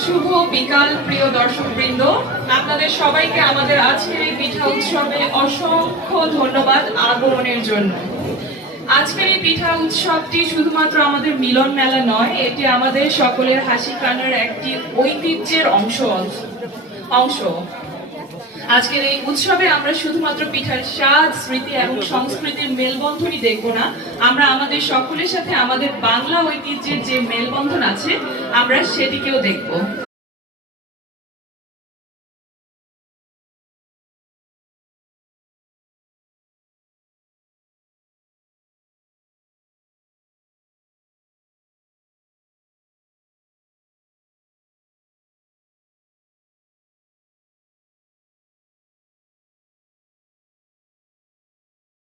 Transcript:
শুভ বিকাল প্রিয় দর্শকবৃন্দ, আপনাদের সবাইকে আমাদের আজকের এই পিঠা উৎসবে অসংখ্য ধন্যবাদ আগমনের জন্য। আজকের এই পিঠা উৎসবটি শুধুমাত্র আমাদের মিলন মেলা নয়, এটি আমাদের সকলের হাসি কান্নার একটি ঐতিহ্যের অংশ। আজকের এই উৎসবে আমরা শুধুমাত্র পিঠার স্বাদ, স্মৃতি এবং সংস্কৃতির মেলবন্ধনই দেখব না, আমরা আমাদের সকলের সাথে আমাদের বাংলা ঐতিহ্যের যে মেলবন্ধন আছে আমরা সেটিকেও দেখব।